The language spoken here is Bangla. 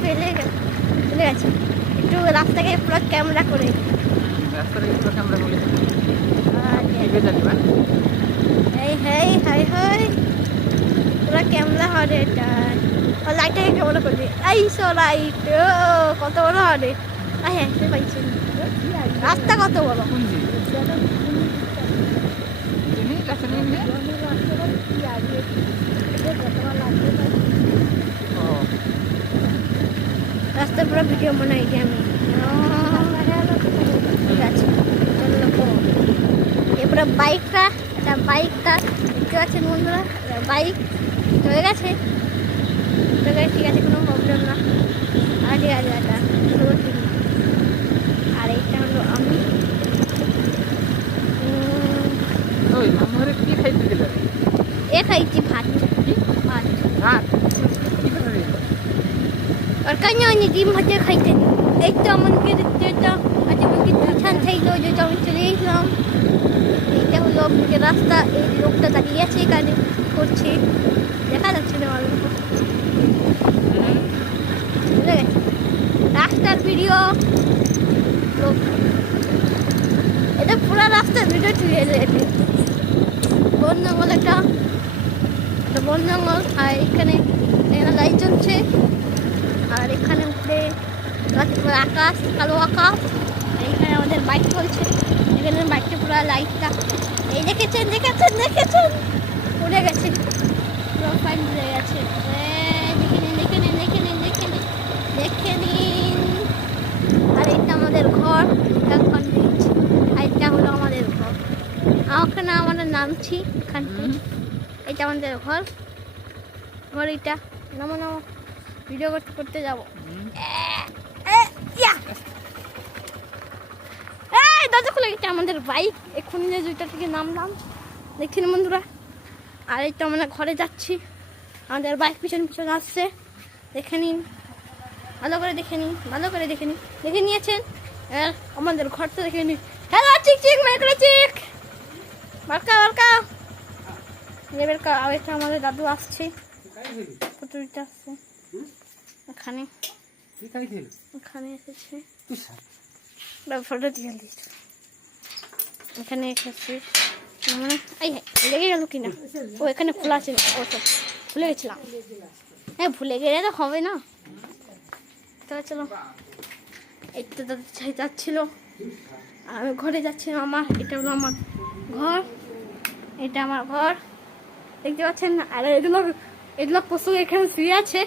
ফেলে গেছে একটু রাস্তাকে পুরো ক্যামেরা করে এই হাই হাই হাই পুরো ক্যামেরা হবে এটা লাইটটাকে ক্যামেরা করবি এই সো লাইট কত বড় হবে হ্যাঁ সে পাইছি রাস্তা কত বড় রাস্তার পুরো ভিডিও বানাই যে আমি ঠিক আছে এরপরে বাইকটা এটা বাইকটা দেখতে পাচ্ছেন বন্ধুরা বাইক চলে গেছে ঠিক আছে কোনো প্রবলেম না আর ঠিক আছে এটা আর এইটা হলো আমি এ খাইছি ভাত ভাত ভাত আর কান্যানি ডিম ভাজা খাইতেন এই তো আমাকে যেটা আজকে পিছন থেকে যে আমি চলে এলাম এইটা হলো আমাকে রাস্তা এই লোকটা দাঁড়িয়ে আছে এখানে করছে দেখা যাচ্ছে না ভালো বুঝে গেছে রাস্তার ভিডিও এটা পুরো রাস্তার ভিডিও তুলে এলে বন জঙ্গল একটা বন জঙ্গল আর এখানে লাইট জ্বলছে আর এখানে উপরে আকাশ কালো আকাশ এইখানে আমাদের বাইক চলছে এখানে বাইকটা পুরো লাইটটা এই দেখেছেন দেখেছেন দেখেছেন উড়ে গেছে প্রোফাইল উড়ে গেছে দেখে নিন দেখে নিন দেখে নিন দেখে নিন দেখে নিন আর এটা আমাদের ঘর এটা কনভিট আর এটা হলো আমাদের ঘর ওখানে আমরা নামছি এখান থেকে এটা আমাদের ঘর ঘর এটা নামো নামো ভিডিও করতে করতে যাবো দরজা খুলে গেছে আমাদের বাইক এক্ষুনি যে দুইটা থেকে নামলাম দেখছেন বন্ধুরা আর এই তো আমরা ঘরে যাচ্ছি আমাদের বাইক পিছন পিছন আসছে দেখে নিন ভালো করে দেখে নিন ভালো করে দেখে নিন দেখে নিয়েছেন আর আমাদের ঘরটা দেখে নিন হ্যালো চিক চিক মাইক্রো চিক বারকা বারকা বেরকা আর এটা আমাদের দাদু আসছে পুতুলটা আসছে এখানে এখানে এসেছে ফটো দিয়ে দিচ্ছি এখানে এসেছে মানে এই লেগে গেল কিনা ও এখানে খোলা আছে ও তো ভুলে গেছিলাম হ্যাঁ ভুলে গেলে তো হবে না তবে চলো এই তো দাদু যাচ্ছিল আমি ঘরে যাচ্ছিলাম আমার এটা হলো আমার ঘর এটা আমার ঘর দেখতে পাচ্ছেন আর এগুলো পশু এখানে শুয়ে আছে